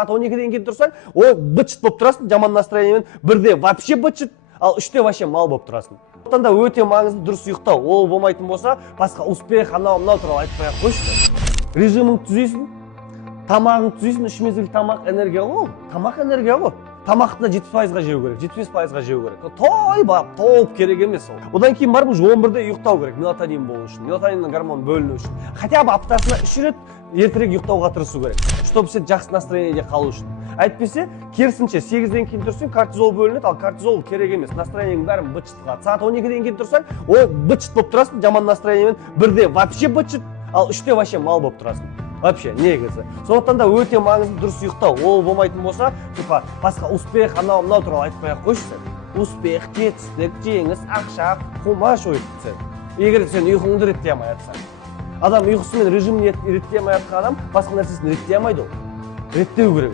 Саат 12-ден кейін тұрсаң, ой, быт-шыт болып тұрасың, жаман настроениемен, бірде вообще быт-шыт, ал үште вообще мал болып тұрасың. Сондықтан да өте маңызды дұрыс ұйықтау. Ол болмайтын болса, басқа успех, анау туралы айтпай ақ қойшы. Режимің түзейсің, тамағың түзейсің, 3 мезгіл тамақ энергия ғой. Тамақ энергия ғой. Тамақты 70%-ға жеу керек, 75%-ға жеу керек. Той бап, топ керек емес ол. Одан кейін барып 11-де ұйықтау керек, мелатонин болу үшін, мелатонин гормон бөліну үшін. Хотя бы аптасына 3 рет ертерек ұйықтауға тырысу керек, чтобы сен жақсы настроениеде қалу үшін. Әйтпесе, керісінше 8-ден кейін тұрсаң, кортизол бөлінеді, ал кортизол керек емес, настроениең бәрін быт-шыт қылады. Саат 12-ден кейін тұрсаң, ой, быт-шыт болып тұрасың, жаман настроениемен, бірде вообще быт-шыт, ал үште вообще мал болып тұрасың. Вообще, негізі. Сондықтан да өте маңызды дұрыс ұйықтау. Ол болмайтын болса, типа, басқа успех, анау туралы айтпай ақ қойшы сен. Успех, жетістік, жеңіс, ақша, қумаш ойып сен. Егер сен ұйқыңды реттей алмай жатсаң. Адам ұйқысымен режимін реттей алмай жатқан адам басқа нәрсесін реттей алмайды ол. Реттеу керек.